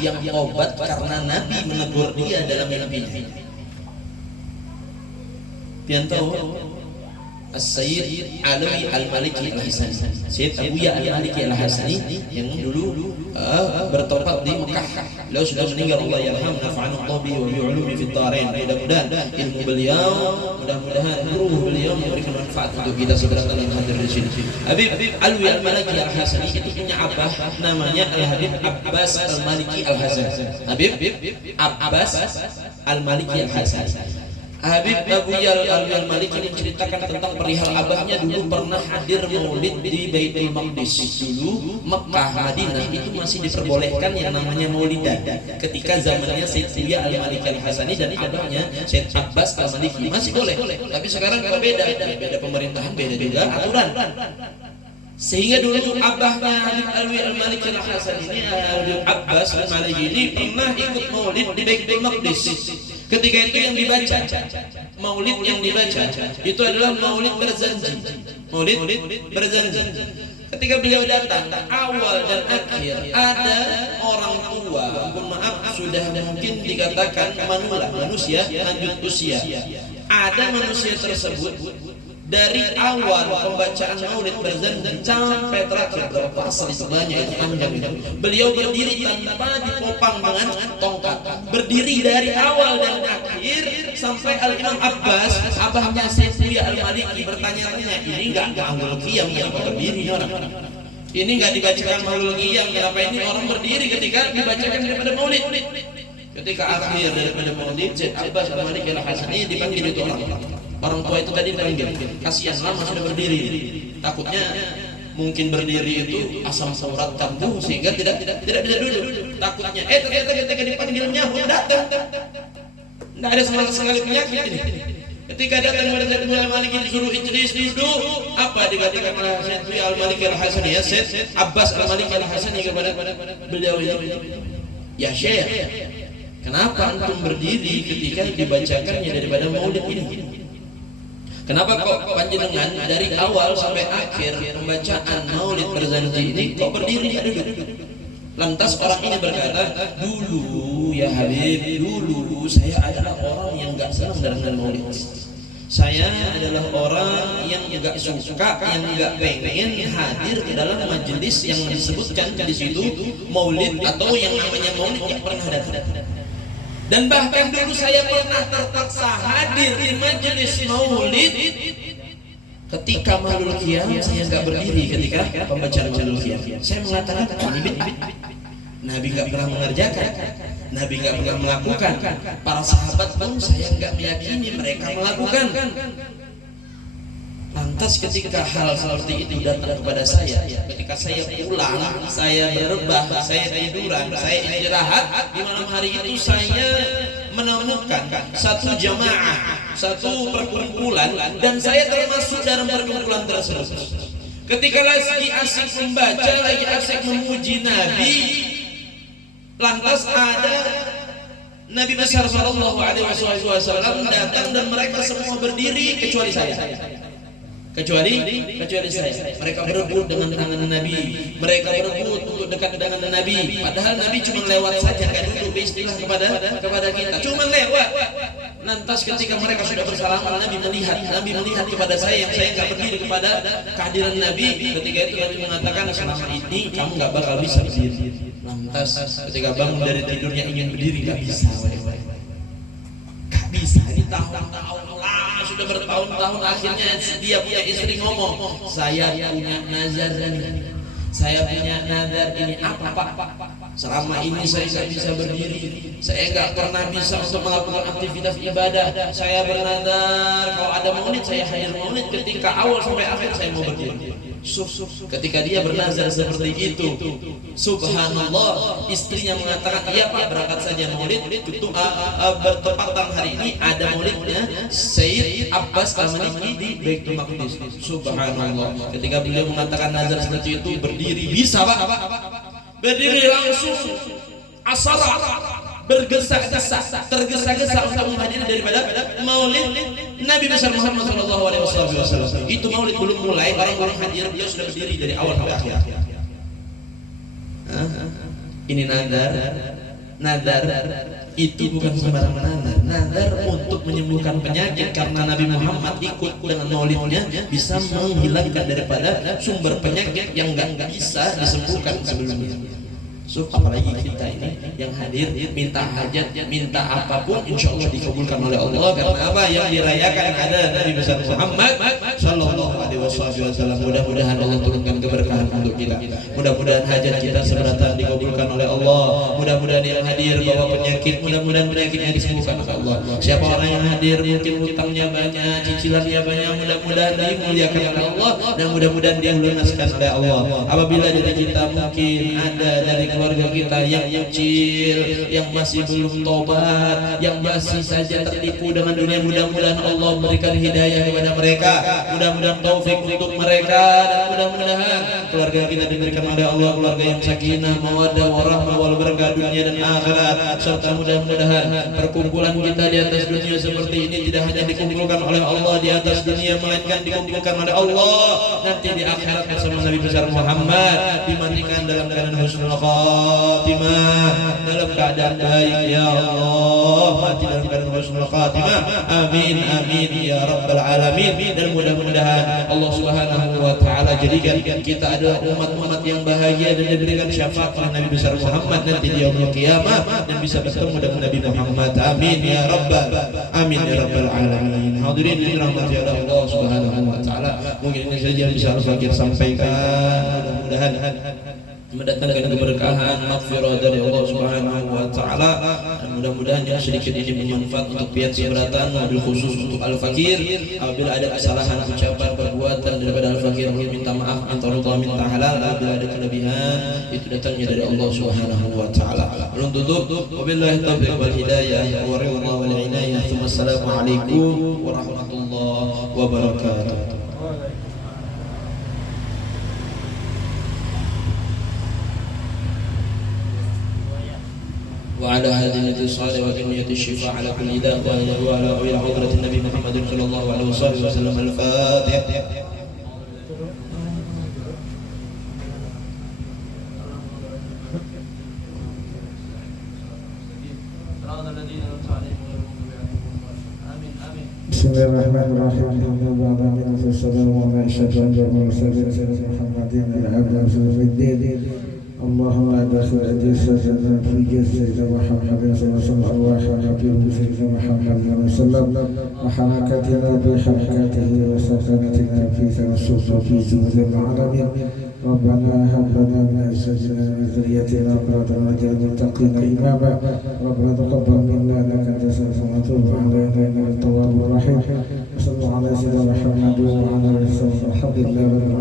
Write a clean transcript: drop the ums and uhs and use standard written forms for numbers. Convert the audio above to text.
yang obat karena Nabi menegur dia dalam mimpinya. Pian tahu As-Sayyid Alawi Al-Maliki Al-Hasani, Sayyid Abuya Al-Maliki Al-Hasani yang dulu bertopat di Mekah. Beliau sudah meninggal, Allah yarham, nafa'ana Allah bihi wa bi ulumi fid dharain. Mudah-mudahan ilmu beliau, mudah-mudahan ruh beliau memberikan manfaat untuk kita seberapa yang hadir di sini. Habib Alwi Al-Maliki Al-Hasani itu punya abah namanya Al-Habib Abbas Al-Maliki Al-Hasani. Habib Abbas Al-Maliki Al-Hasani. Habib Abuya Al-Maliki menceritakan tentang perihal abahnya dulu pernah hadir maulid di Baitul Maqdis. Dulu Mekah, Madinah itu masih diperbolehkan yang namanya maulidan ketika zamannya Sayyid Buya Al-Maliki Al-Hasani dan abahnya Sayyid Abbas Al-Maliki masih boleh. Tapi sekarang kalau beda pemerintahan, beda juga aturan. Sehingga dulu abahnya Habib Alwi Al-Maliki Al-Hasani ini, Habib Abbas Al-Maliki ini pernah ikut maulid di Baitul Maqdis. Ketika itu yang dibaca, maulid yang dibaca itu adalah maulid berjanji. Maulid berjanji. Ketika beliau datang, awal dan akhir ada orang tua, maaf sudah mungkin dikatakan manula, manusia lanjut usia. Ada manusia tersebut dari awal pembacaan maulid berjanji sampai terakhir berpasal sebanyak itu panjang itu. Beliau berdiri tanpa dipopang dengan tongkat, berdiri dari awal dan akhir sampai Al-Imam Abbas, abahnya Sayyid Buya Al-Maliki bertanya-tanya, ini enggak maulul qiyam, kenapa berdiri ini orang? Ini enggak dibacakan maulul qiyam, kenapa ini orang berdiri ketika dibacakan daripada maulid? Ketika akhir daripada maulid, Sayyid Abbas Al-Maliki Al-Hasani dipanggil itu orang tua itu tadi dipanggil, kasihan lama sudah berdiri, takutnya mungkin berdiri itu asam urat kambuh sehingga tidak bisa duduk, takutnya ternyata ketika dipanggilnya datang, tidak ada sama sekali penyakit ini. Ketika datang kepada Sayyid Buya Al-Maliki disuruh ijlis duduk, apa dikatakan oleh Sayyid Buya Al-Maliki Al-Hasani, ya Sayyid Abbas Al-Maliki Al-Hasani kepada beliau ini, ya Syekh, kenapa antum berdiri ketika dibacakannya daripada maulid ini? Kenapa kok panjenengan dari awal sampai akhir pembacaan maulid berjanji ini kok berdiri tidak duduk? Lantas orang ini berkata, dulu ya Habib, dulu saya adalah orang yang gak senang dengan maulid. Saya adalah orang yang gak suka, yang gak pengen hadir ke dalam majelis yang disebutkan di situ maulid atau yang namanya maulid yang pernah datang. Dan bahkan dulu saya pernah terpaksa hadir di majelis maulid ketika maulul qiyam, saya nggak berdiri ketika pembacaan maulul qiyam. Saya mengatakan ini bid'ah. Nabi nggak pernah mengerjakan, Nabi nggak pernah melakukan. Para sahabat pun saya nggak meyakini mereka melakukan. Lantas ketika hal seperti itu datang kepada saya, ketika saya pulang, saya berebah, saya tiduran, saya istirahat, di malam hari itu saya menemukan satu jamaah, satu perkumpulan, dan saya termasuk dalam perkumpulan tersebut. Ketika lagi asik membaca, lagi asik memuji Nabi, lantas ada Nabi besar Sallallahu Alaihi Wasallam datang dan mereka semua berdiri kecuali saya. Kecuali saya. Mereka berebut dengan tangan Nabi, mereka berebut untuk dekat dengan Nabi. Padahal Nabi cuma lewat saja, kan duduk istilah kepada kita, cuma lewat. Lantas ketika mereka sudah bersalaman, Nabi melihat kepada saya yang saya nggak berdiri kepada kehadiran Nabi. Ketika itu Nabi mengatakan, selama ini kamu nggak bakal bisa berdiri. Lantas ketika bangun dari tidurnya ingin berdiri, nggak bisa. Nggak bisa. Ini tahun-tahun lama, sudah bertahun-tahun, akhirnya dia punya istri ngomong, saya punya nazar ini, saya punya nazar ini, apa Pak? Selama ini saya nggak bisa berdiri, saya nggak pernah bisa untuk melakukan aktivitas ibadah. Saya bernazar kalau ada maulid saya hadir maulid, ketika awal sampai akhir saya mau berdiri. Ketika dia bernazar seperti itu, subhanallah, istrinya mengatakan, iya Pak, berangkat saja maulid. Itu bertepatan hari ini ada maulidnya Sayyid Abbas Al-Maliki di Baitul Maqdis. Subhanallah, ketika beliau mengatakan nazar seperti itu, berdiri bisa Pak, berdiri langsung asara, bergesa-gesa, tergesa-gesa untuk menghadiri daripada maulid Nabi besar Muhammad sallallahu alaihi wasallam. Itu maulid belum mulai, orang-orang hadir, beliau sudah berdiri dari awal sampai akhir. Ini nadar itu bukan sembarangan nadar untuk menyembuhkan penyakit, karena Nabi Muhammad ikut dengan maulidnya bisa menghilangkan daripada sumber penyakit yang nggak bisa disembuhkan sebelumnya. So, apalagi kita ini yang hadir minta hajat, minta apapun insya Allah dikabulkan oleh Allah, karena apa yang dirayakan ada Nabi besar Muhammad Sallallahu Alaihi Wasallam. Mudah-mudahan Allah turunkan keberkahan untuk kita, mudah-mudahan hajat kita seberatan dikabulkan oleh Allah, mudah-mudahan yang hadir bawa penyakit, mudah-mudahan penyakitnya disembuhkan oleh Allah. Siapa orang yang hadir mungkin hutangnya banyak, cicilannya banyak, mudah-mudahan dimuliakan oleh Allah dan mudah-mudahan dia lunaskan oleh Allah. Apabila dari kita mungkin ada dari keluarga kita yang kecil, yang masih belum tobat, yang masih saja tertipu dengan dunia, mudah-mudahan Allah berikan hidayah kepada mereka, mudah-mudahan taufik untuk mereka, dan mudah-mudahan keluarga kita diberikan oleh Allah keluarga yang sakinah, mawaddah, warahmah, wal barakah dunia dan akhirat, serta mudah-mudahan perkumpulan kita di atas dunia seperti ini tidak hanya dikumpulkan oleh Allah di atas dunia, melainkan dikumpulkan oleh Allah nanti di akhirat bersama Nabi besar Muhammad, dimandikan dalam keadaan husnul khatimah, dalam keadaan baik ya Allah, mati dalam keadaan husnul khatimah. Amin amin ya rabbal alamin. Dan mudah-mudahan Allah Subhanahu wa taala jadikan kita adalah umat-umat yang bahagia dan diberikan syafaat oleh Nabi besar Muhammad nanti di yaumul qiyamah, dan bisa bertemu dengan Nabi Muhammad. Amin ya rabbal alamin. Hadirin yang dirahmati oleh Allah Subhanahu wa taala, mungkin ini saja bisa Al-Fakir sampaikan. Mudah-mudahan mendatangkan keberkahan, maghfirah dari Allah Subhanahu wa taala, dan mudah-mudahan yang sedikit ini bermanfaat untuk pihak seberatan, wabil khusus untuk Al-Fakir. Apabila ada kesalahan ucapan perbuatan daripada Al-Fakir, minta maaf, minta halal. Apabila ada kelebihan, itu datangnya dari Allah Subhanahu wa taala. Belum tutup, wabillahi taufiq wal hidayah wa ridha wal inayah. Wassalamualaikum warahmatullahi wabarakatuh. وعلى هذه النية الصالحة وبنية الشفاء على كل داء وعلى حضرة النبي محمد صلى الله عليه وسلم. الفاتحة. بسم الله الرحمن الرحيم. الحمد لله والصلاة والسلام على سيدنا محمد وعلى آله الدين. اللهم ادخل أيدي سجدنا في جسد محمد صلى الله عليه وسلم، أرواحنا في جسد محمد صلى الله عليه وسلم، وحركتنا بحركته وسكنتنا في توسط في جود العالمين. ربنا هب لنا من أزواجنا وذريتنا قرة أعين واجعلنا إماما. ربنا تقبل منا إنك أنت السميع وتب علينا إنك التواب الرحيم. صلى الله على سيدنا محمد وعلى آله وصحبه. الحمد لله رب العالمين.